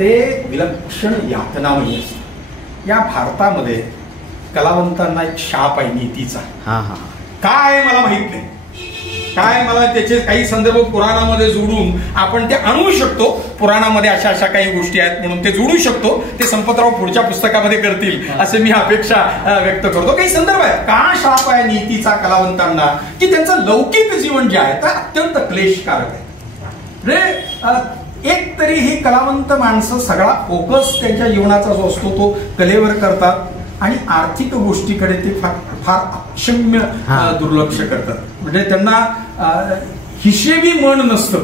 ते विलक्षण यातनामयी असतं. या भारतामध्ये कलावंतांना एक शाप आहे नीतीचा. काय मला माहित नाही, काय मला त्याचे काही संदर्भ पुराणामध्ये जोडून आपण ते आणू शकतो. पुराणामध्ये अशा अशा काही गोष्टी आहेत म्हणून ते जोडू शकतो. ते संपतराव पुढच्या पुस्तकामध्ये करतील असे मी अपेक्षा व्यक्त करतो. काही संदर्भ आहे का शाप आहे नीतीचा कलावंतांना, की त्यांचं लौकिक जीवन जे आहे ते अत्यंत क्लेशकारक आहे. म्हणजे एक तरी ही कलावंत माणसं सगळा फोकस त्यांच्या जीवनाचा जो असतो तो कलेवर करतात आणि आर्थिक गोष्टीकडे ते फार अक्षम्य दुर्लक्ष करतात. म्हणजे त्यांना हिशेबी मन नसतं,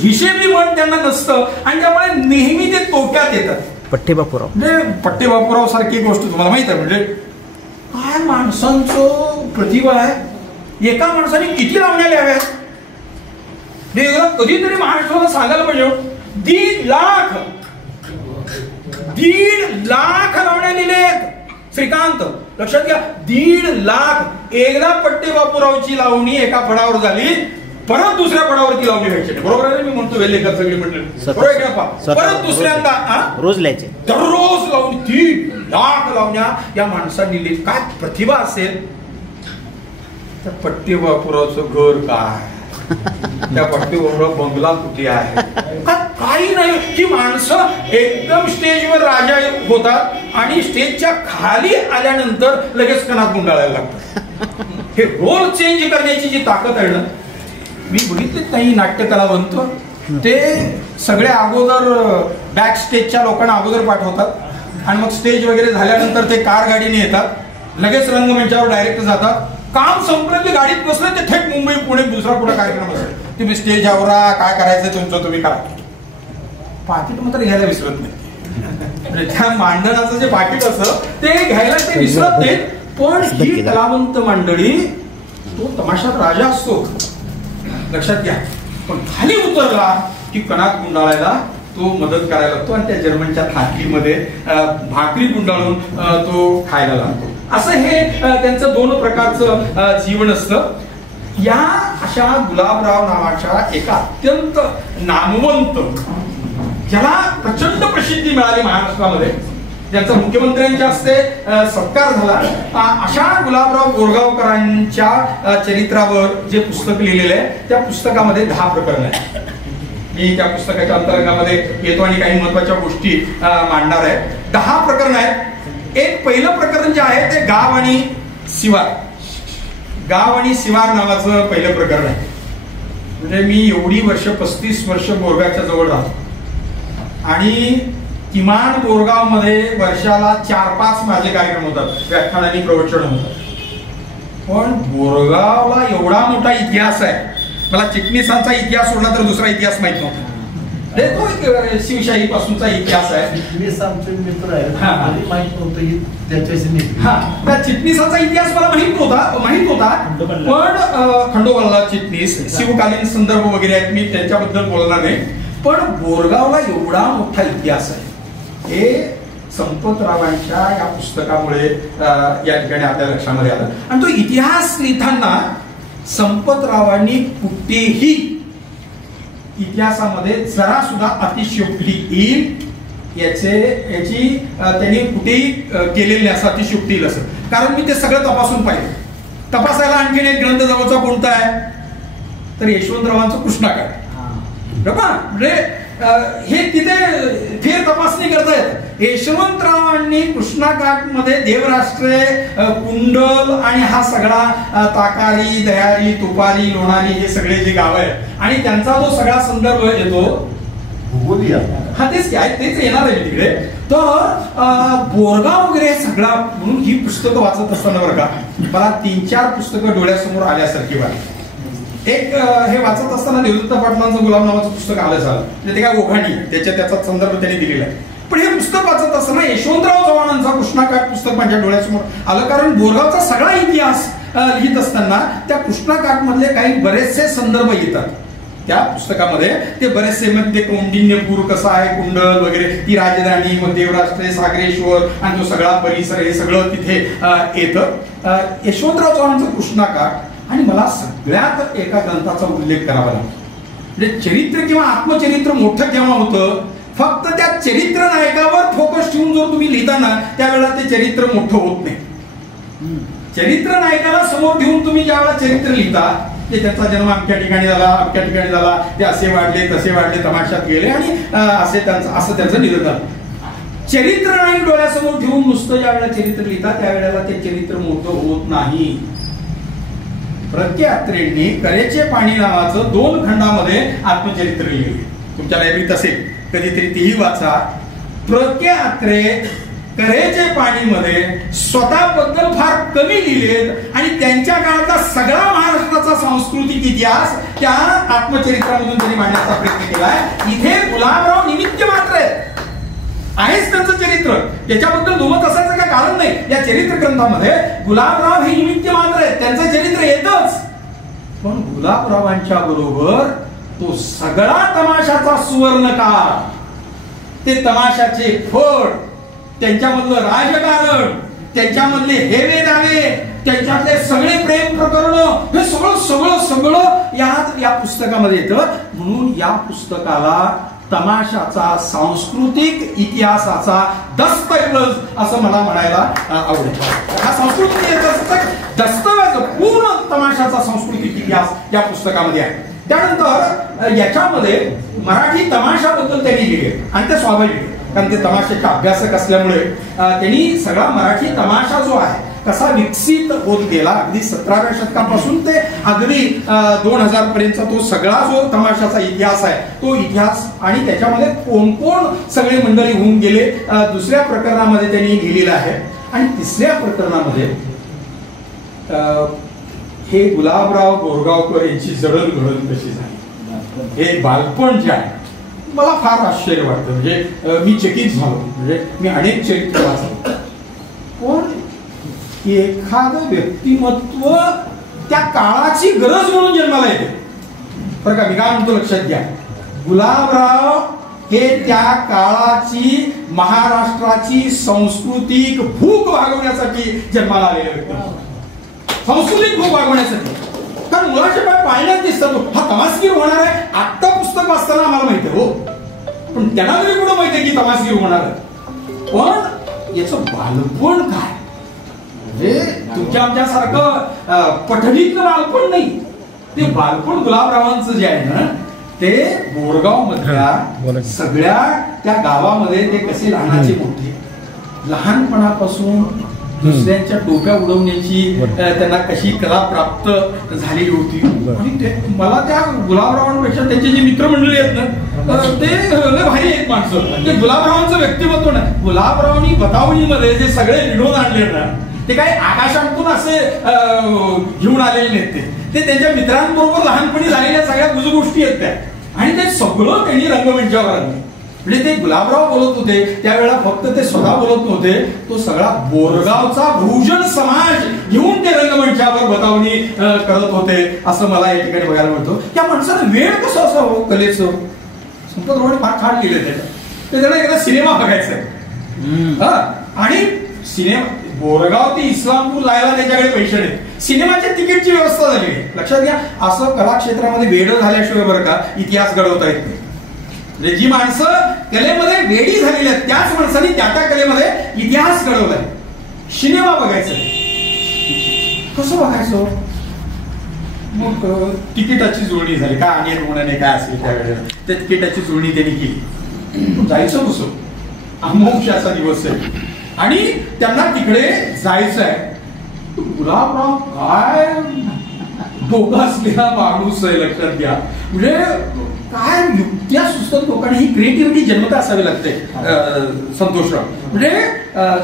हिशेबी मन त्यांना नसतं आणि त्यामुळे नेहमी ते तोट्यात येतात. पठ्ठेबापूराव म्हणजे पठ्ठेबापूराव सारखी गोष्ट तुम्हाला माहित आहे. म्हणजे काय माणसांचं प्रतिभा आहे. एका माणसाने किती लावण्या लिहाव्या कधीतरी महाराष्ट्राला सांगायला पाहिजे. 1.5 लाख लावण्या लिहिलेत श्रीकांत. लक्षात घ्या, 1.5 लाख. एकदा पठ्ठेबापूरावची लावणी एका फडावर झाली, परत दुसऱ्या फडावरती लावणी व्हायची. बरोबर आहे. मी म्हणतो वेल्लेकर सगळी म्हटलं परत दुसऱ्यांदा रोज लिहायचे, दररोज लावणी. 1.5 लाख लावण्या या माणसाने लिहिली. काय प्रतिभा असेल. त्या पठ्ठेबापूरावचं घर काय, त्या पठ्ठेबापूराव बंगला कुठे आहे, काही नाही. की माणसं एकदम स्टेजवर राजा होतात आणि स्टेजच्या खाली आल्यानंतर लगेच कणात गुंडाळायला लागतात. हे रोल चेंज करण्याची जी ताकद आहे ना, मी बघितले नाही नाट्यकलावंत ते सगळे अगोदर बॅक स्टेजच्या लोकांना अगोदर पाठवतात आणि मग स्टेज वगैरे झाल्यानंतर ते कार गाडीने येतात, लगेच रंगमंचावर डायरेक्ट जातात. काम संपलं की गाडीत बसलं ते थेट मुंबई पुणे दुसरा पुढे कार्यक्रम असेल. तुम्ही स्टेज आवरा, काय करायचं तुमचं तुम्ही करा. पाकिट मात्र घ्यायला विसरत नाही. त्या मांडणाचं जे पाकिट असतं ते घ्यायला ते विसरत नाहीत. पण ही कलावंत मंडळी, तो तमाशात राजा असतो लक्षात घ्या, पण खाली उतरला की कणात गुंडाळायला तो मदत करायला लागतो आणि त्या जर्मनच्या थाटलीमध्ये भाकरी गुंडाळून तो खायला लागतो. असं हे त्यांचं 2 प्रकारचं जीवन असतं. या अशा गुलाबराव नावाच्या एका अत्यंत नामवंत, ज्याला प्रचंड प्रसिद्धी मिळाली महाराष्ट्रामध्ये, ज्यांचा मुख्यमंत्र्यांच्या हस्ते सत्कार झाला, अशा गुलाबराव बोरगावकरांच्या चरित्रावर जे पुस्तक लिहिलेलं आहे त्या पुस्तकामध्ये 10 प्रकरण आहेत. मी त्या पुस्तकाच्या अंतर्गतामध्ये येतो आणि काही महत्वाच्या गोष्टी मांडणार आहे. 10 प्रकरण आहेत. एक पहिलं प्रकरण जे आहे ते गाव आणि शिवार. गाव आणि शिवार नावाचं पहिलं प्रकरण आहे. म्हणजे मी एवढी वर्ष 35 वर्ष बोरगावच्या जवळ राहतो आणि किमान बोरगाव मध्ये वर्षाला 4-5 माझे कार्यक्रम होतात, व्याख्यान आणि प्रवचन होतात. पण बोरगावला एवढा मोठा इतिहास आहे, मला चिटणीसांचा इतिहास सोडला तर दुसरा इतिहास माहित नव्हता. तो शिवशाही पासूनचा इतिहास आहे. मित्र आहे, माहित नव्हतं त्या चिटणीसांचा इतिहास मला माहित होता. पण खंडोबाला चिटणीस शिवकालीन संदर्भ वगैरे आहेत, मी त्यांच्याबद्दल बोलणार नाही. पण बोरगावला एवढा मोठा इतिहास आहे हे संपतरावांच्या या पुस्तकामुळे या ठिकाणी आपल्या लक्षामध्ये आलं. आणि तो इतिहास लिहिताना संपतरावांनी कुठेही इतिहासामध्ये जरा सुद्धा अतिशयोक्ती येईल याची त्यांनी कुठेही केलेली असं अतिशयोक्ती येईल असं. कारण मी ते सगळं तपासून पाहिजे. तपासायला आणखीन एक ग्रंथ जवळचा कोणता आहे तर यशवंतरावांचं कृष्णाकाठ. म्हणजे हे तिथे फेर तपासणी करतायत. यशवंतरावांनी कृष्णाकाठ मध्ये देवराष्ट्रे, कुंडल आणि हा सगळा ताकारी, दयारी, तुपारी, लोणारी हे सगळे जे गाव आहेत आणि त्यांचा जो सगळा संदर्भ येतो हा तेच येणार आहे तिकडे. तर बोरगाव वगैरे सगळा म्हणून ही पुस्तकं वाचत असताना बरं का मला 3-4 पुस्तकं डोळ्यासमोर आल्यासारखी वाटली. एक हे वाचत असताना देवदत्त पाटलांचं गुलाम नावाचं पुस्तक आलं झालं, ते काय ओघाणी त्याचा संदर्भ त्यांनी दिलेला आहे. पण हे पुस्तक वाचत असताना यशवंतराव चव्हाणांचा कृष्णाकाठ पुस्तक माझ्या डोळ्यासमोर आलं. कारण बोरगावचा सगळा इतिहास लिहित असताना त्या कृष्णाकाठ मधले काही बरेचसे संदर्भ येतात त्या पुस्तकामध्ये. ते बरेचसे मग ते कौंडिन्यपूर कसा आहे, कुंडल वगैरे, ती राजधानी, मग देवराष्ट्रे, सागरेश्वर आणि तो सगळा परिसर हे सगळं तिथे येतं. यशवंतराव चव्हाणांचं कृष्णाकाठ आणि मला सगळ्यात एका ग्रंथाचा उल्लेख करावा लागतो म्हणजे चरित्र किंवा आत्मचरित्र मोठं केव्हा होतं? फक्त त्या चरित्र नायकावर फोकस ठेवून जर तुम्ही लिहिता ना, त्यावेळेला ते चरित्र मोठं होत नाही. चरित्र नायकाला समोर ठेवून तुम्ही ज्यावेळेला चरित्र लिहिता, की त्याचा जन्म अमक्या ठिकाणी झाला, अमक्या ठिकाणी झाला, ते असे वाढले तसे वाढले, तमाशात गेले आणि असं त्यांचं निधन झालं. चरित्र नायक डोळ्यासमोर ठेवून नुसतं ज्यावेळेला चरित्र लिहिता, त्यावेळेला ते चरित्र मोठं होत नाही. प्रत्यात्रेंनी करेचे पाणी नावाचं 2 खंडामध्ये आत्मचरित्र लिहिले. तुमच्या लायब्ररीत असेल, कधीतरी तीही वाचा. प्रत्यात्रे करेचे पाणी मध्ये स्वतःबद्दल फार कमी लिहिलेत आणि त्यांच्या काळातला सगळा महाराष्ट्राचा सांस्कृतिक इतिहास त्या आत्मचरित्रामधून त्यांनी मांडण्याचा प्रयत्न केलाय. इथे गुलाबराव निमित्त मात्र आहेच त्यांचं चरित्र, याच्याबद्दल दुमत असायचं काय कारण नाही. या चरित्र ग्रंथामध्ये गुलाबराव हे निमित्त मात्र आहेत, त्यांचं चरित्र येतच. पण गुलाबरावांच्या बरोबर तो सगळा तमाशाचा सुवर्णकाळ, ते तमाशाचे फड, त्यांच्यामधलं राजकारण, त्यांच्यामधले हेवे दावे, त्यांच्यातले सगळे प्रेम प्रकरण, हे सगळं सगळं सगळं या पुस्तकामध्ये येतं. म्हणून या पुस्तकाला तमाशाचा सांस्कृतिक इतिहासाचा दस्तऐवज असं मला म्हणायला आवडेल. हा सांस्कृतिक दस्तऐवज, पूर्ण तमाशाचा सांस्कृतिक इतिहास या पुस्तकामध्ये आहे. त्यानंतर याच्यामध्ये मराठी तमाशाबद्दल त्यांनी लिहिले आणि ते स्वाभाविक आहे, कारण ते तमाशाचे अभ्यासक असल्यामुळे त्यांनी सगळा मराठी तमाशा जो आहे कसा विकसित होत गेला, अगदी 17व्या शतकापासून ते अगदी 2000 पर्यंतचा तो सगळा जो तमाशाचा इतिहास आहे, तो इतिहास आणि त्याच्यामध्ये कोण कोण सगळे मंडळी होऊन गेले, दुसऱ्या प्रकरणामध्ये त्यांनी लिहिलेलं आहे. आणि तिसऱ्या प्रकरणामध्ये हे गुलाबराव बोरगावकर यांची जडणघडण कशी झाली, हे बालपण जे आहे मला फार आश्चर्य वाटतं. म्हणजे मी चकित झालो. म्हणजे मी अनेक चरित्र वाचले, पण एखादं व्यक्तिमत्व त्या काळाची गरज म्हणून जन्माला येते. बरं का, मी काय म्हणतो लक्षात घ्या. गुलाबराव हे त्या काळाची महाराष्ट्राची सांस्कृतिक भूक भागवण्यासाठी जन्माला आलेले व्यक्तिमत्व, सांस्कृतिक भूक भागवण्यासाठी. कारण मुलाच्या पाय पाळण्यात दिसतो हा तमासगीर होणार आहे. आत्ता पुस्तक वाचताना आम्हाला माहिती आहे हो, पण त्यांना तरी कुठं माहिती आहे की तमासगीर होणार आहे. पण याचं बालपण काय, म्हणजे तुमच्या आमच्यासारखं पठणीतलं बालपण नाही. ते बालपण गुलाबरावांचं जे आहे ना, ते बोरगाव मधल्या सगळ्या त्या गावामध्ये ते कसे लहानाचे मोठे, लहानपणापासून दुसऱ्यांच्या टोप्या उडवण्याची त्यांना कशी कला प्राप्त झालेली होती. आणि मला त्या गुलाबरावांपेक्षा त्यांचे जे मित्रमंडळी आहेत ना, ते लय भारी आहेत माणसं. ते गुलाबरावांचं व्यक्तिमत्व नाही. गुलाबरावांनी बतावणीमध्ये जे सगळे विनोद आणले ना, ते काही आकाशातून असे घेऊन आलेले नाहीत. ते त्यांच्या मित्रांबरोबर लहानपणी झालेल्या सगळ्या गोष्टी आहेत त्या, आणि ते सगळं त्यांनी रंगमंचावर आणलं. म्हणजे ते गुलाबराव बोलत होते त्यावेळेला फक्त ते स्वतः बोलत नव्हते, तो सगळा बोरगावचा बहुजन समाज घेऊन ते रंगमंचावर बतावणी करत होते, असं मला या ठिकाणी बघायला मिळतो. त्या माणसाला वेळ कसं असावं कलेचं, संपतरावांनी फार छान लिहिलं त्याचं. तर त्याला एकदा सिनेमा बघायचा आणि सिनेमा बोरगाव ते इस्लामपूर जायला त्याच्याकडे पैसे नाहीत, सिनेमाच्या तिकीटची व्यवस्था झाली आहे. लक्षात घ्या, असं कलाक्षेत्रामध्ये वेड झाल्याशिवाय बरं का इतिहास घडवता येत नाही. म्हणजे जी माणसं कलेमध्ये वेडी झालेली आहेत त्याच माणसांनी त्या त्या कलेमध्ये इतिहास घडवलाय. सिनेमा बघायचं, कसं बघायचं, मग तिकिटाची जुळणी झाली, काय आणि म्हणाने काय असेल त्यावेळेला त्या तिकिटाची जुळणी त्यांनी केली. जायचं कसं, अमावस्याचा दिवस आहे आणि त्यांना तिकडे जायचं आहे. गुलाबराव काय डोकं असलेला माणूस आहे, लक्षात घ्या. म्हणजे काय युक्त्या सुचत लोकांनी, ही क्रिएटिव्हिटी जन्मता असावी लागते. संतोषराव म्हणजे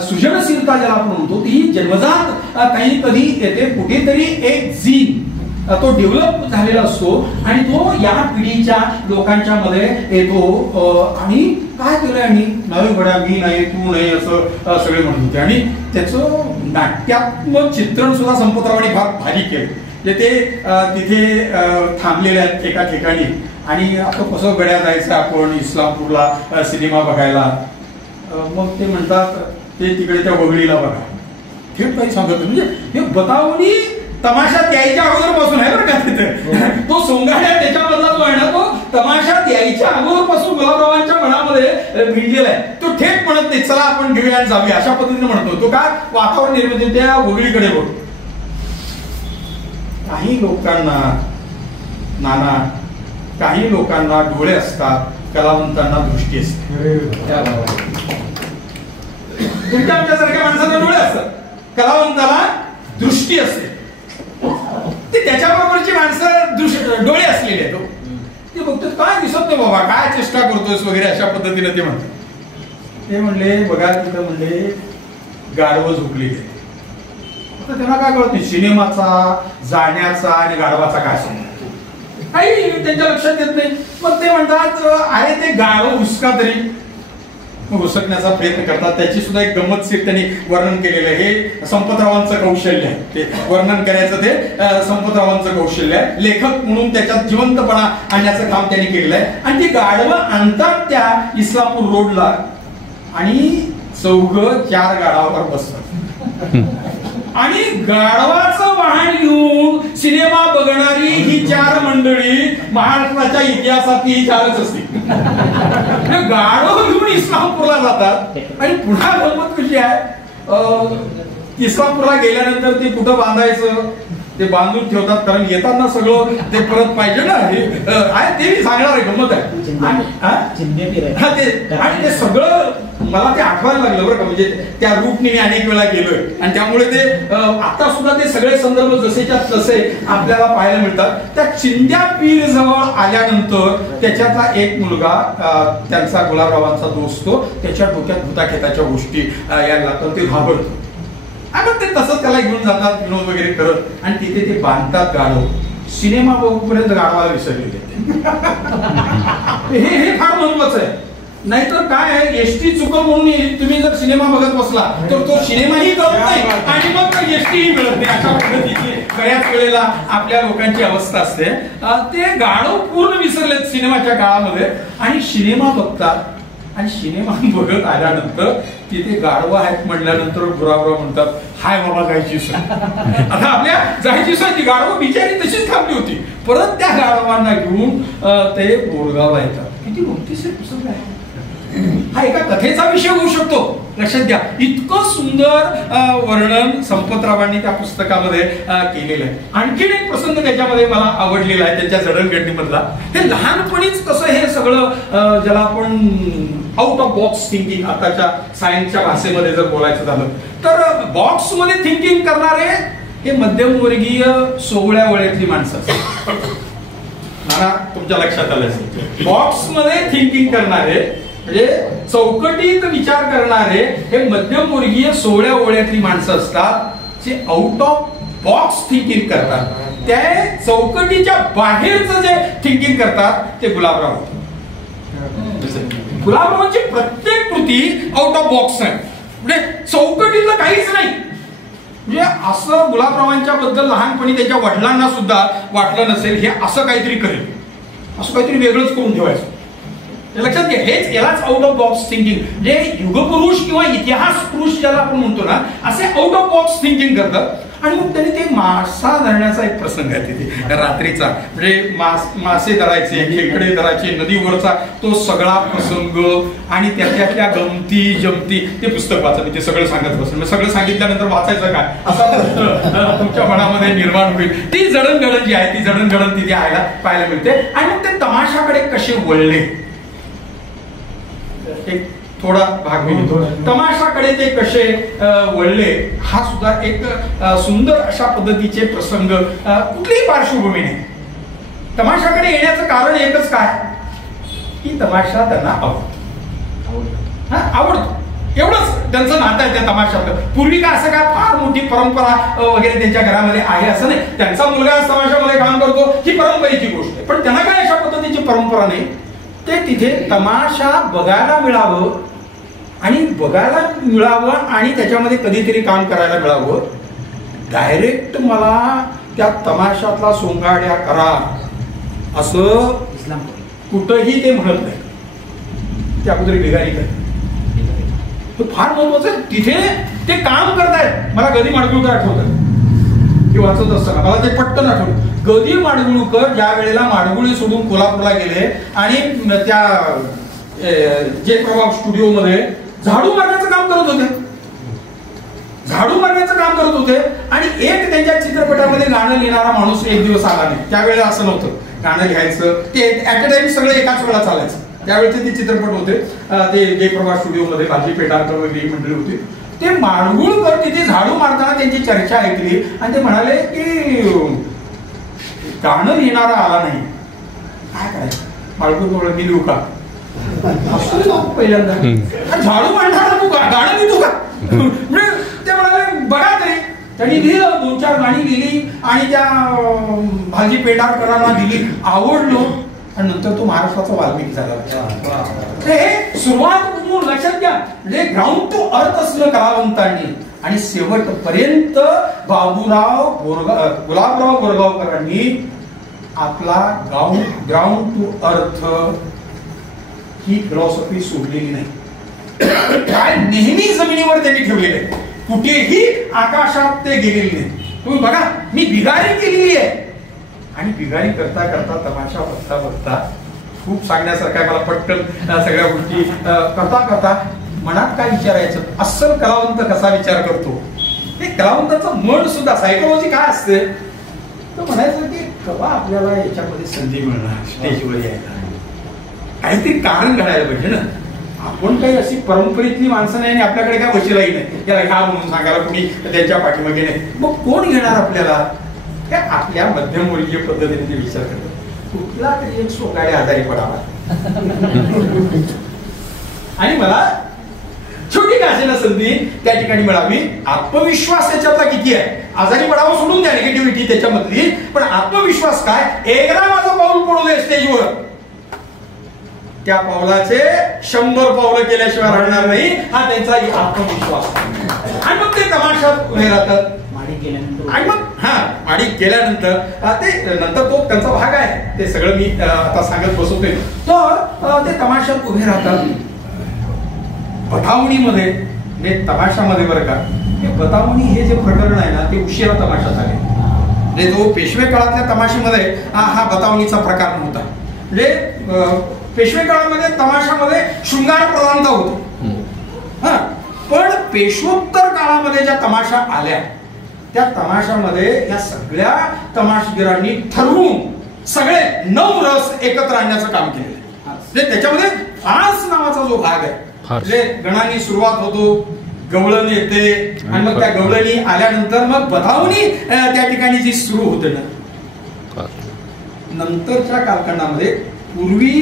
सृजनशीलता ज्याला आपण म्हणतो ती जन्मजात काही कधी येते. कुठेतरी एक जीन तो डेव्हलप झालेला असतो आणि तो या पिढीच्या लोकांच्या मध्ये येतो. आणि काय केलंय, आणि नाही बड्या मी नाही तू नाही असं सगळे म्हणत होते. आणि त्याचं नाट्यात्मक चित्रण सुद्धा संपतरावांनी फार भारी केलं. म्हणजे ते तिथे थांबलेले आहेत एका ठिकाणी आणि आता कसं गड्या जायचं आपण इस्लामपूरला सिनेमा बघायला. मग ते म्हणतात ते तिकडे त्या वगळीला बघा, थेट काही सांगत म्हणजे हे बतावणी तमाशात यायच्या अगोदर पासून आहे बरं का तिथे. तो सोंगाड्या त्याच्यामधला जो आहे ना, तो तमाशात यायच्या अगोदरपासून गुलाबरावांच्या मनामध्ये भिडलेला आहे. तो थेट म्हणत नाही चला आपण घेऊया आणि जाऊया अशा पद्धतीने म्हणतो. तो काय वातावरण निर्मिती त्या वगळीकडे बघ. काही लोकांना नाना, काही लोकांना डोळे असतात, कलावंतांना दृष्टी असते. तुमच्या आमच्यासारख्या माणसांना डोळे असतात, कलावंताला दृष्टी असते. ते त्याच्याबरोबरची माणसं डोळे असलेले आहेत. ते बघतो काय दिसत नाही बाबा, काय चेष्टा करतोस वगैरे अशा पद्धतीने ते म्हणतात. ते म्हणले बघा तिथं म्हणले गाढवं झोपलेली आहे. आता त्यांना काय कळत नाही सिनेमाचा, जाण्याचा आणि गाढवाचा काय संबंध, काही त्यांच्या लक्षात येत नाही. मग ते म्हणतात अरे ते गाढव हुसका तरी, घुसकण्याचा प्रयत्न करतात. त्याची सुद्धा एक गंमतशीर त्यांनी वर्णन केलेलं आहे. हे संपतरावांचं कौशल्य आहे, ते वर्णन करायचं ते संपतरावांचं कौशल्य आहे. लेखक म्हणून त्याच्यात जिवंतपणा आणण्याचं काम त्यांनी केलेलं आहे. आणि ती गाढवं आणतात त्या इस्लामपूर रोडला आणि 4 गाढवावर बसतात आणि गाढवाचं वाहन घेऊन सिनेमा बघणारी ही 4 मंडळी महाराष्ट्राच्या इतिहासातली 4च असते. गाढव घेऊन इस्लामपूरला जातात आणि पुन्हा गंमत कशी आहे, इस्लामपूरला गेल्यानंतर ते कुठं बांधायचं ते बांधून ठेवतात, कारण येताना सगळं ते परत पाहिजे ना. आहे ते मी सांगणार आहे, गंमत आहे. आणि ते सगळं मला ते आठवायला लागलं बरं का, म्हणजे त्या रूटने मी अनेक वेळा गेलोय आणि त्यामुळे ते आता सुद्धा ते सगळे संदर्भ जसेच्या तसे आपल्याला पाहायला मिळतात. त्या चिंद्या पीर जवळ आल्यानंतर त्याच्यातला एक मुलगा, त्यांचा गुलाबरावांचा दोस्त, त्याच्या डोक्यात भूताखेताच्या गोष्टी यायला लागतात. ते घाबरतो आणि ते तसंच त्याला घेऊन जातात विनोद वगैरे करत आणि तिथे ते बांधतात गाढव. सिनेमा बघूपर्यंत गाढवाला विसरलेले. हे फार महत्वाचं आहे. नाहीतर काय आहे, एसटी चुकव म्हणून तुम्ही जर सिनेमा बघत बसला तर तो सिनेमाही कळत नाही आणि मग एसटीही मिळत नाही. अशा पद्धतीची बऱ्याच वेळेला आपल्या लोकांची अवस्था असते. ते गाढव पूर्ण विसरलेत सिनेमाच्या काळामध्ये आणि सिनेमा बघतात. आणि सिनेमा बघत आल्यानंतर तिथे गाढवं आहेत म्हणल्यानंतर गुलाबराव म्हणतात हाय बाबा जायची सोय. आता आपल्या जायची सोय, ती गाढवं बिचारी तशीच थांबली होती. परत त्या गाढवांना घेऊन ते बोरगावला येतात. किती मोठीसे प्रसंग आहे. हा एका कथेचा विषय होऊ शकतो, लक्षात घ्या. इतकं सुंदर वर्णन संपतरावांनी त्या पुस्तकामध्ये केलेलं आहे. आणखीन एक प्रसंग त्याच्यामध्ये मला आवडलेला आहे त्यांच्या जडणघडणीमधला. हे लहानपणीच कसं हे सगळं ज्याला आपण आउट ऑफ बॉक्स थिंकिंग, आताच्या सायन्सच्या भाषेमध्ये जर बोलायचं झालं तर बॉक्स मध्ये थिंकिंग करणारे हे मध्यमवर्गीय 16व्या वयातली माणसं असतात. तुमच्या लक्षात आलं असेल, बॉक्स मध्ये थिंकिंग करणारे म्हणजे चौकटीत विचार करणारे हे मध्यमवर्गीय 16व्या वयातली माणसं असतात, जे आउट ऑफ बॉक्स थिंकिंग करतात. त्या चौकटीच्या बाहेरचं जे थिंकिंग करतात ते गुलाबराव. गुलाबरावांची प्रत्येक कृती आउट ऑफ बॉक्स आहे, म्हणजे चौकटीतलं काहीच नाही. म्हणजे असं गुलाबरावांच्या बद्दल लहानपणी त्यांच्या वडिलांना सुद्धा वाटलं नसेल हे असं काहीतरी करेल, असं काहीतरी वेगळंच करून ठेवायचं. लक्षात घ्या, हेच यालाच आउट ऑफ बॉक्स थिंकिंग, जे युगपुरुष किंवा इतिहास पुरुष ज्याला आपण म्हणतो ना, असे आउट ऑफ बॉक्स थिंकिंग करतात. आणि मग त्यांनी ते मासा धरण्याचा एक प्रसंग आहे तिथे रात्रीचा, म्हणजे मासे धरायचे, खेकडे धरायचे, नदीवरचा तो सगळा प्रसंग आणि त्याच्यातल्या गमती जमती. ते पुस्तक वाचा, मी ते सगळं सांगत बसेल. सगळं सांगितल्यानंतर वाचायचं काय असा तुमच्या मनामध्ये निर्माण होईल. ती जडणघडण जी आहे ती जडणघडण तिथे पाहायला मिळते. आणि मग ते तमाशाकडे कसे वळले, एक थोडा भाग मी घेतो. तमाशाकडे ते कसे वळले हा सुद्धा एक सुंदर अशा पद्धतीचे प्रसंग. कुठलीही पार्श्वभूमी नाही, तमाशाकडे येण्याचं कारण एकच काय की तमाशा त्यांना आवडतो. एवढंच त्यांचं नातं आहे त्या तमाशातलं. पूर्वी काय असं काय फार मोठी परंपरा वगैरे त्यांच्या घरामध्ये आहे असं नाही. त्यांचा मुलगा तमाशामध्ये काम करतो ही परंपरेची गोष्ट आहे, पण त्यांना काय अशा पद्धतीची परंपरा नाही. ते तिथे तमाशा बघायला मिळावं आणि त्याच्यामध्ये कधीतरी काम करायला मिळावं. डायरेक्ट मला त्या तमाशातला सोंगाड्या करा असं कुठंही ते म्हणत नाही. त्या अगोदर बिगारी करतात. फार महत्वाचं आहे. तिथे ते काम करतायत. मला कधी माडगुळकर आठवतं की वाचत असताना मला ते पटकन आठवलं. गदी माडगुळकर ज्या वेळेला माडगुळी सोडून कोल्हापूरला गेले आणि त्या जयप्रभा स्टुडिओमध्ये झाडू मारण्याचं काम करत होते, झाडू मारण्याचं काम करत होते. आणि एक त्यांच्या चित्रपटामध्ये गाणं लिहिणारा माणूस एक दिवस आला नाही. त्यावेळेला असं नव्हतं, गाणं लिहायचं ते ऍट अ टाइम सगळं एकाच वेळा चालायचं. त्यावेळेचे ते चित्रपट होते, ते जयप्रभा स्टुडिओमध्ये भाजी पेटारकर वगैरे मंडळी होती. ते माडगुळकर तिथे झाडू मारताना त्यांची चर्चा ऐकली आणि ते म्हणाले की गाणं लिहिणारा आला नाही, काय करायचं. माडगुळकर मी लिहू का, पहिल्यांदा झाडू मारणारा तू गाणं लिहितो का. ते म्हणाले बघा तरी. त्यांनी लिहिलं, 2-4 गाणी लिहिली आणि त्या भाजी पेंढारकरांना दिली, आवडलो आणि नंतर तो महाराष्ट्राचा वाल्मिकी झाला. हे सुरुवात लक्षात घ्या, म्हणजे ग्राउंड टू अर्थ असलं कलावंतांनी आणि शेवटपर्यंत गुलाबराव बोरगावकरांनी आपला ground to earth he philosophy सोडलेली नाही. काय नेहमी जमिनीवर त्यांनी ठेवलेले, कुठेही आकाशात ते गेलेले नाही. तुम्ही बघा, मी बिगारी केलेली आहे आणि बिगारी करता करता तमाशा बघता बघता खूप सांगण्यासारखं आहे मला. पटकन सगळ्या गोष्टी करता करता मनात काय विचारायचं, अस्सल कलावंत कसा विचार करतो, ते कलावंताचं मन सुद्धा सायकोलॉजी काय असते. तर म्हणायचं की कवा आपल्याला याच्यामध्ये संधी मिळणार स्टेजवर यायला, काहीतरी कारण घडायला पाहिजे ना. आपण काही अशी परंपरेतली माणसं नाही आणि आपल्याकडे काय वशिलाही नाही, त्याला ह्या म्हणून सांगायला कुणी त्यांच्या पाठीमागे नाही. मग कोण घेणार आपल्याला. त्या आपल्या मध्यमवर्गीय पद्धतीने ते विचार करतात, कुठला तरी एक सोकाडे आजारी पडावा आणि मला छोटी का असेना संधी त्या ठिकाणी मिळावी. आत्मविश्वास त्याच्यातला किती आहे, आजारी पडावं सोडून द्या निगेटिव्हिटी त्याच्यामधली, पण आत्मविश्वास काय, एकदा माझं पाऊल पडू दे स्टेजवर, त्या पावलाचे 100 पावलं केल्याशिवाय राहणार नाही, हा त्यांचा आत्मविश्वास. आणि मग ते तमाशात उभे राहतात आणि मग माडिक गेल्यानंतर ते नंतर तो त्यांचा भाग आहे, ते सगळं मी आता सांगत बसवतोय. तर ते तमाशात उभे राहतात. बतावणीमध्ये म्हणजे तमाशामध्ये बरं का, हे बतावणी हे जे प्रकरण आहे ना ते उशिरा तमाशात आले. म्हणजे जो पेशवे काळातल्या तमाशेमध्ये हा बतावणीचा प्रकार नव्हता. म्हणजे पेशवे काळामध्ये तमाशामध्ये शृंगार प्रधानता होती. पण पेशवोत्तर काळामध्ये ज्या तमाशा आल्या त्या तमाशामध्ये या सगळ्या तमाशगिरांनी ठरवून सगळे 9 रस एकत्र आणण्याचं काम केलेलं आहे. म्हणजे त्याच्यामध्ये फार्स नावाचा जो भाग आहे, म्हणजे गणांनी सुरुवात होतो, गवळण येते आणि मग त्या गवळणी आल्यानंतर मग बतावणी त्या ठिकाणी जी सुरू होते ना. नंतरच्या कालखंडामध्ये पूर्वी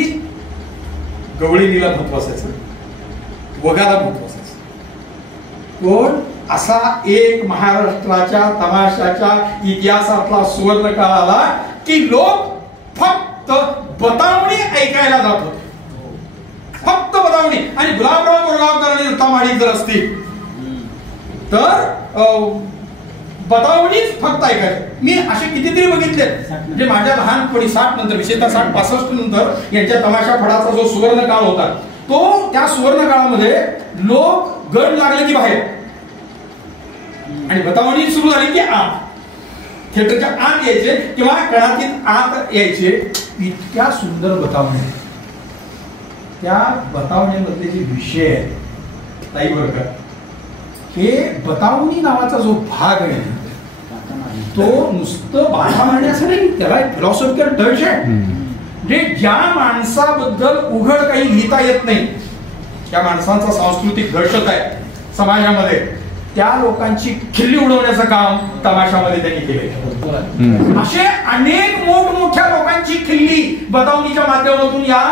गवळणीला महत्व असायचं, वगाला महत्व असायचं. पण असा एक महाराष्ट्राच्या तमाशाच्या इतिहासातला सुवर्ण काळ आला की लोक फक्त बतावणी ऐकायला जात होते, फक्त बतावणी. आणि गुलाबराव बोरगावकर आणि दत्ता माडिक जर असतील तर बतावणीच फक्त ऐकायचं. मी असे कितीतरी बघितले, म्हणजे माझ्या लहानपणी 60 नंतर, विशेषतः 60-65 नंतर यांच्या तमाशा फडाचा जो सुवर्ण काळ होता, तो त्या सुवर्ण काळामध्ये लोक गड लागले की बाहेर आणि बतावणी सुरू झाली की आत, थिएटरच्या आत यायचे किंवा कणातीत आत यायचे. इतक्या सुंदर बतावण्या, त्या बतावण्यामधले जे विषय आहेत ताई बरं, हे बतावणी नावाचा जो भाग आहे तो नुसतं बाधा मारण्यासाठी त्याला फिलॉसॉफिकल टच आहे. म्हणजे ज्या माणसाबद्दल उघड काही लिहिता येत नाही, त्या माणसांचा सांस्कृतिक दहशत आहे समाजामध्ये, त्या लोकांची खिल्ली उडवण्याचं काम तमाशामध्ये त्यांनी केले. असे अनेक मोठमोठ्या लोकांची खिल्ली बतावणीच्या माध्यमातून या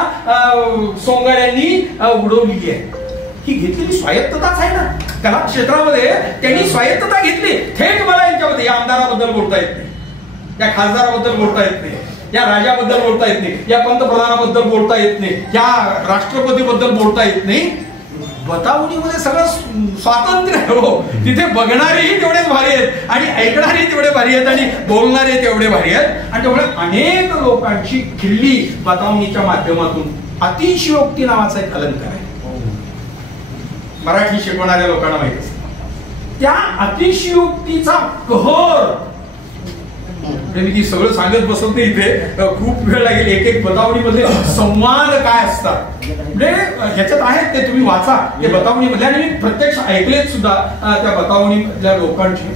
सोंगाड्यांनी उडवलेली आहे. ही घेतलेली स्वायत्तताच आहे ना कला क्षेत्रामध्ये, त्यांनी स्वायत्तता घेतली. थेट मला यांच्यामध्ये या आमदाराबद्दल बोलता येत नाही, या खासदाराबद्दल बोलता येत नाही, या राजाबद्दल बोलता येत नाही, या पंतप्रधानाबद्दल बोलता येत नाही, या राष्ट्रपतीबद्दल बोलता येत नाही. बतावणीमध्ये सगळं स्वातंत्र्य आहे हो. तिथे बघणारेही तेवढेच भारी आहेत आणि ऐकणारेही तेवढे भारी आहेत आणि बोलणारे तेवढे भारी आहेत. आणि त्यामुळे अनेक लोकांची खिल्ली बतावणीच्या माध्यमातून. अतिशयोक्ती नावाचा एक अलंकार आहे, मराठी शिकवणाऱ्या लोकांना माहित असतं. त्या अतिशयोक्तीचा कहर म्हणजे मी ती सगळं सांगत बसत नाही इथे, खूप वेळ लागेल. एक एक बतावणीमध्ये संवाद काय असतात म्हणजे ह्याच्यात आहेत ते तुम्ही वाचा ते बतावणीमध्ये. आणि मी प्रत्यक्ष ऐकलेत सुद्धा त्या बतावणीमधल्या लोकांची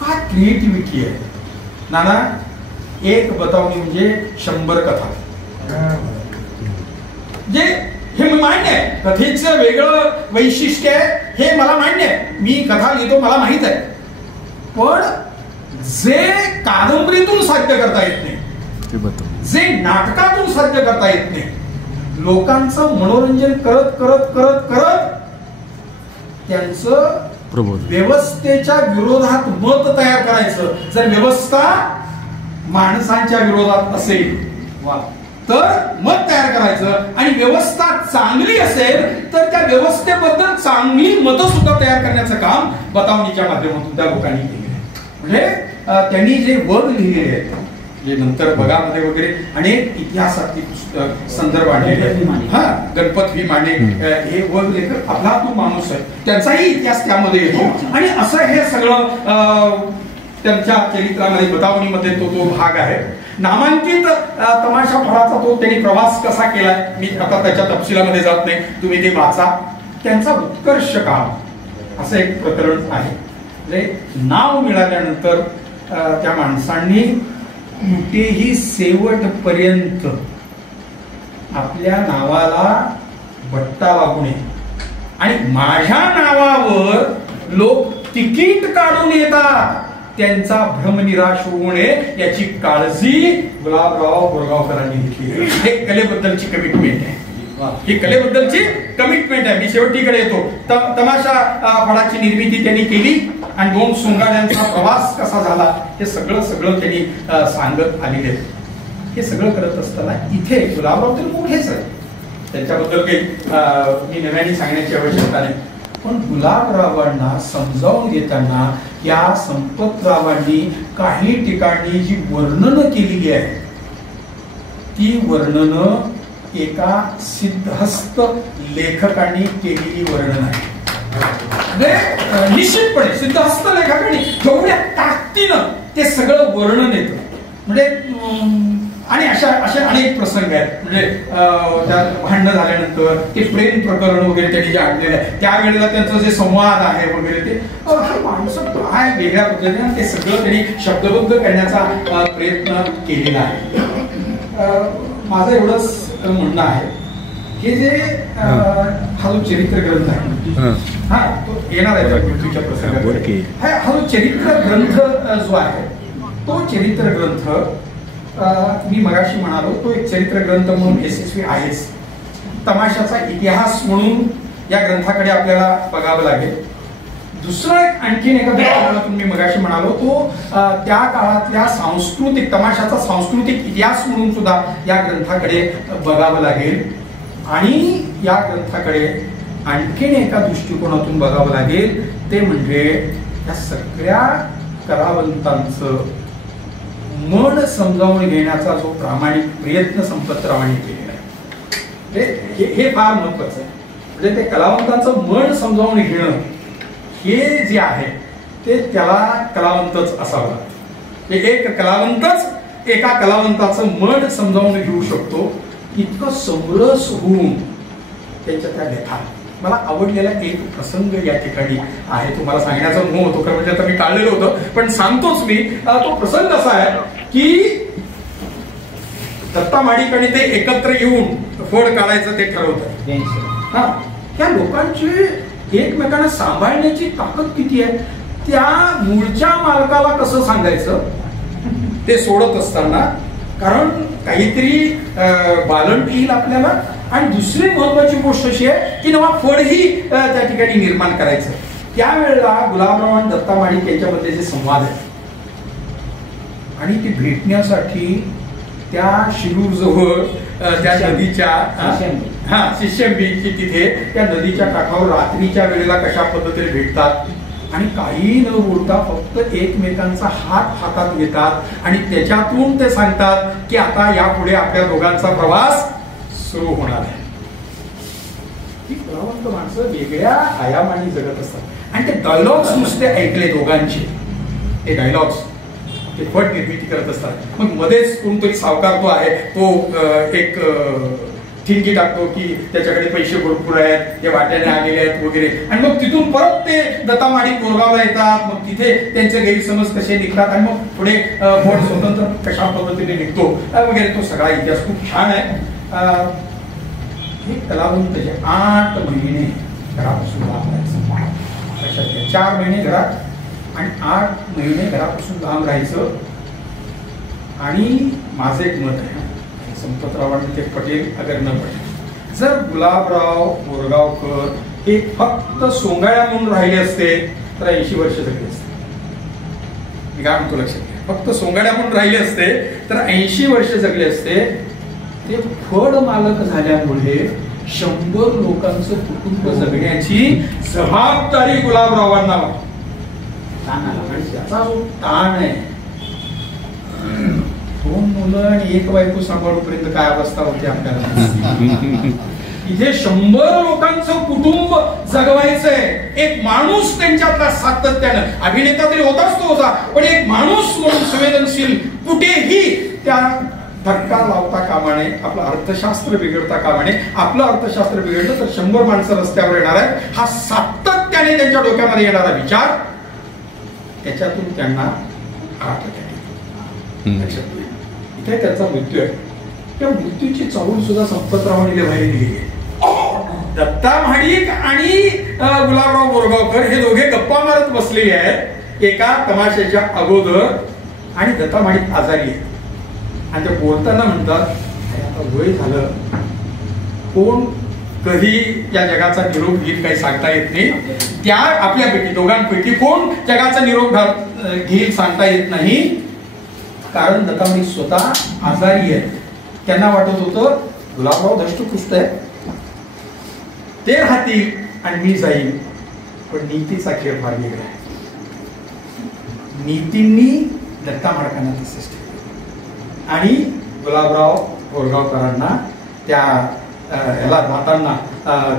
काय क्रिएटिव्हिटी आहे. नाना एक बतावणी म्हणजे 100 कथा. जे हे मान्य आहे, कथेचं वेगळं वैशिष्ट्य आहे हे मला मान्य आहे. मी कथा लिहितो मला माहित आहे. पण जे कादंबरीतून साध्य करता येत नाही, जे नाटकातून साध्य करता येत नाही, लोकांचं मनोरंजन करत करत करत करत त्यांचं व्यवस्थेच्या विरोधात मत तयार करायचं. जर व्यवस्था माणसांच्या विरोधात असेल तर मत तयार करायचं, आणि व्यवस्था चांगली असेल तर त्या व्यवस्थेबद्दल चांगली मतं सुद्धा तयार करण्याचं काम बतावणीच्या माध्यमातून त्या लोकांनी केले. म्हणजे त्यांनी जे वर्ग लिहिलेले आहेत, जे नंतर बगामध्ये वगैरे अनेक इतिहासातली संदर्भ आणलेले आहेत. हा, गणपत भी माने हे वर्ग लेखक अफलातून माणूस आहे, त्यांचाही इतिहास त्यामध्ये येतो. आणि असं हे सगळं त्यांच्या चरित्रामध्ये बतावणीमध्ये तो भाग आहे. नामांकित तमाशा फळाचा तो त्यांनी प्रवास कसा केला मी आता त्याच्या तपशिलामध्ये जात नाही, तुम्ही ते वाचा. त्यांचा उत्कर्ष काळ असं एक प्रकरण आहे. म्हणजे नाव मिळाल्यानंतर त्या माणसांनी कुठेही शेवटपर्यंत आपल्या नावाला बट्टा लागू नये. आणि माझ्या नावावर लोक तिकीट काढून येतात, त्यांचा भ्रमनिराश होऊ नये याची काळजी गुलाबराव बोरगावकरांनी घेतली. हे कलेबद्दलची कमिटमेंट आहे. ही कलेबद्दलची कमिटमेंट आहे. मी शेवटीकडे येतो. तमाशा फळाची निर्मिती त्यांनी केली आणि 2 सोंगाड्यांचा प्रवास कसा झाला हे सगळं त्यांनी सांगत आलेले. हे सगळं करत असताना इथे गुलाबराव तर मोठेच आहे, त्यांच्याबद्दल काही मी नव्याने सांगण्याची आवश्यकता नाही. पण गुलाबरावांना समजावून घेताना या संपतरावांनी काही ठिकाणी जी वर्णनं केलेली आहे ती वर्णनं एका सिद्धहस्त लेखकांनी केलेली वर्णन आहे. निश्चितपणे सिद्धहस्त लेखकांनी तेवढ्या ताकदीनं ते सगळं वर्णन येतं. म्हणजे आणि अशा अनेक प्रसंग आहेत. म्हणजे त्या भांडणं झाल्यानंतर ते प्रेम प्रकरण वगैरे त्यांनी जे आणलेलं आहे, त्यावेळेला त्यांचं जे संवाद आहे वगैरे ते माणसं काय वेगळ्या पद्धतीने ते सगळं त्यांनी शब्दबद्ध करण्याचा प्रयत्न केलेला आहे. माझं एवढंच म्हणणं आहे की जे हा जो चरित्र ग्रंथ आहे, हा तो येणार आहे पृथ्वीच्या प्रसंगात. हा जो चरित्र ग्रंथ जो आहे तो चरित्र ग्रंथ मी मगाशी म्हणालो तो एक चरित्र ग्रंथ म्हणून यशस्वी आहेच. तमाशाचा इतिहास म्हणून या ग्रंथाकडे आपल्याला बघावं लागेल. दुसरं एक आणखीन एका दृष्टिकोनातून मी मगाशी म्हणालो तो त्या काळातल्या सांस्कृतिक तमाशाचा सांस्कृतिक इतिहास म्हणून सुद्धा या ग्रंथाकडे बघावं लागेल. आणि या ग्रंथाकडे आणखीन एका दृष्टिकोनातून बघावं लागेल, ते म्हणजे या सगळ्या कलावंतांचं मन समजावून घेण्याचा जो प्रामाणिक प्रयत्न संपतरावांनी केलेला आहे हे फार महत्वाचं आहे. म्हणजे ते कलावंतांचं मन समजावून घेणं हे जे आहे ते त्याला कलावंतच असावं. एक कलावंतच एका कलावंताचं मन समजावून घेऊ शकतो. इतकं समरस होऊन त्यांच्या त्या लेखा मला आवडलेला एक प्रसंग या ठिकाणी आहे, तुम्हाला सांगण्याचा मोह होतो खरं म्हणजे आता मी काढलेलं होतं पण सांगतोच मी. तो प्रसंग असा आहे की दत्ता माडिक आणि ते एकत्र येऊन फड काढायचं ते ठरवतात. हा, त्या लोकांची एकमेकांना सांभाळण्याची ताकद किती आहे. त्या मूळच्या मालकाला कसं सांगायचं ते सोडत असताना, कारण काहीतरी बालन येईल आपल्याला. आणि दुसरी महत्वाची गोष्ट अशी आहे की नवा फळही त्या ठिकाणी निर्माण करायचं. त्यावेळेला गुलाबराव आणि दत्ता माडिक यांच्यामध्ये जे संवाद आहे आणि ते भेटण्यासाठी त्या शिरूर जवळ त्या नदीच्या शिष्यंबीची तिथे त्या नदीच्या काठावर रात्रीच्या वेळेला कशा पद्धतीने भेटतात आणि काही न बोलता फक्त एकमेकांचा हात हातात घेतात आणि त्याच्यातून ते सांगतात की आता यापुढे आपल्या दोघांचा प्रवास सुरू होणार आहे. ही कलावंत माणसं वेगळ्या आयामाने जगत असतात आणि ते डायलॉग्स नुसते ऐकले दोघांचे, ते डायलॉग्स ते फट निर्मिती करत असतात. मग मध्येच कोणतरी सावकार तो आहे तो एक ठिणगी टाकतो की त्याच्याकडे पैसे भरपूर आहेत, ते वाट्याने आलेले आहेत वगैरे, आणि मग तिथून परत ते दत्तामाडी कोरगावला येतात. मग तिथे त्यांचे गैरसमज कसे निघतात आणि मग पुढे बोर्ड स्वतंत्र कशा पद्धतीने निघतो वगैरे, तो सगळा इतिहास खूप छान आहे. हे कलावंत जे 8 महिने घरापासून लांब राहायचं, 4 महिने घरात आणि 8 महिने घरापासून लांब राहायचं. आणि माझं एक मत आहे, संपतरावांनी ते पटेल अगर न पटेल, जर गुलाबराव बोरगावकर हे फक्त सोंगाळ्या म्हणून राहिले असते तर 80 वर्ष जगले असते. मी काय म्हणतो लक्षात घ्या, फक्त सोंगाड्या म्हणून राहिले असते तर 80 वर्ष जगले असते. ते फड मालक झाल्यामुळे 100 लोकांचं कुटुंब जगण्याची जबाबदारी गुलाबरावांना आणि त्याचा जो ताण आहे, 2 मुलं आणि 1 बायको सांभाळूपर्यंत काय अवस्था होती आपल्याला. इथे 100 लोकांचं कुटुंब जगवायचंय. एक माणूस त्यांच्यातला सातत्यानं, अभिनेता तरी होताच तो होता, पण एक माणूस म्हणून संवेदनशील कुठेही त्या धक्का लावता कामा नये, आपलं अर्थशास्त्र बिघडता कामा नये. आपलं अर्थशास्त्र बिघडलं तर 100 माणसं रस्त्यावर येणार आहेत. हा सातत्याने त्यांच्या डोक्यामध्ये येणारा विचार, त्याच्यातून त्यांना इथे त्यांचा मृत्यू आहे. त्या मृत्यूची चाहूल सुद्धा संपतरावांनी बाहेर दिली आहे. दत्ता महाडिक आणि गुलाबराव बोरगावकर हे दोघे गप्पा मारत बसलेले आहेत एका तमाशाच्या अगोदर, आणि दत्ता महाडिक आजारी आहे आणि ते बोलताना म्हणतात, आता वय झालं, कोण कधी या जगाचा निरोप घेईल काही सांगता येत नाही. त्या आपल्यापैकी दोघांपैकी कोण जगाचा निरोप घेईल सांगता येत नाही. कारण दत्तामाडी स्वतः आजारी आहे. त्यांना वाटत होतं गुलाबराव धष्टपुष्ट आहे, ते राहतील आणि मी जाईल. पण नीतीचा खेळ फार वेगळा आहे. नीतींनी दत्ता माडकांना तसंच ठेवलं आणि गुलाबराव बोरगावकरांना त्या याला जाताना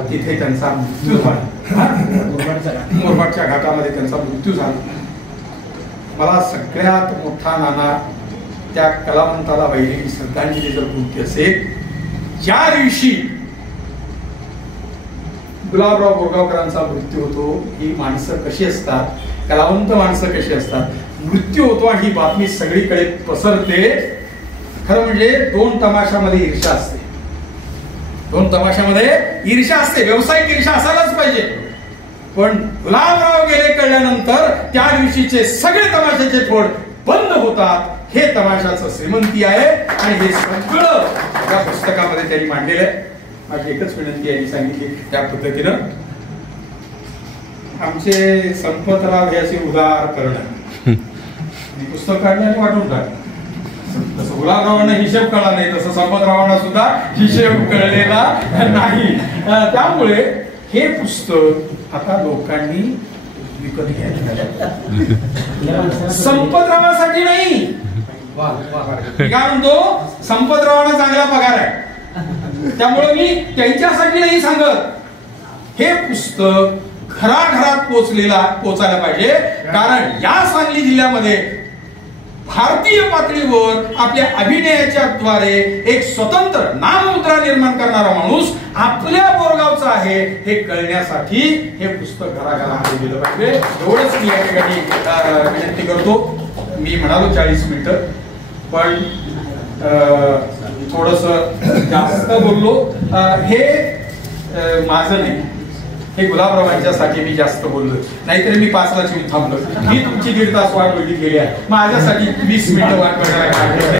तिथे त्यांचा मृत्यू झाला. मुरबाडच्या घाटामध्ये त्यांचा मृत्यू झाला. मला सगळ्यात मोठा नाना त्या कलावंताला वाहिलेली श्रद्धांजली जर कोणती असेल, ज्या दिवशी गुलाबराव बोरगावकरांचा मृत्यू होतो, ही माणसं कशी असतात, कलावंत माणसं कशी असतात, मृत्यू होतो आणि ही बातमी सगळीकडे पसरते. खरं म्हणजे 2 तमाशामध्ये ईर्ष्या असते. 2 तमाशामध्ये ईर्ष्या असते, व्यावसायिक ईर्ष्या असायलाच पाहिजे. पण गुलाबराव गेले कळल्यानंतर त्या दिवशीचे सगळे तमाशाचे फोड बंद होतात. हे तमाशाचं श्रीमंती आहे आणि हे सगळं या पुस्तकामध्ये त्यांनी मांडलेलं आहे. माझी एकच विनंती आहे, सांगितली त्या पद्धतीनं आमचे संपतराव हे असे उदार करणं, पुस्तक काढण्याने वाटून टाकलं. जसं गुलाबरावांना हिशेब कळला नाही तसं संपतरावांना सुद्धा हिशेब कळलेला नाही. त्यामुळे हे पुस्तक आता लोकांनी विकत घ्यायला, संपतरावासाठी नाही. काय म्हणतो, संपतरावांना चांगला पगार आहे त्यामुळे मी त्यांच्यासाठी नाही सांगत. हे पुस्तक घराघरात पोहोचायला पाहिजे. कारण या सांगली जिल्ह्यामध्ये भारतीय पातळीवर आपल्या अभिनयाच्या द्वारे एक स्वतंत्र नाममुद्रा निर्माण करणारा माणूस आपल्या बोरगावचा आहे हे कळण्यासाठी हे पुस्तक घराघरामध्ये गेलं पाहिजे. एवढंच मी या ठिकाणी विनंती करतो. मी म्हणालो 40 मिनिटं, पण थोडस जास्त बोललो. हे माझं नाही, हे गुलाबरावांच्यासाठी मी जास्त बोललो. नाहीतरी मी 5 लाच येऊन थांबलो. मी तुमची 1.5 तास वाट बघितली गेली आहे, माझ्यासाठी 20 मिनिटं वाट बघायला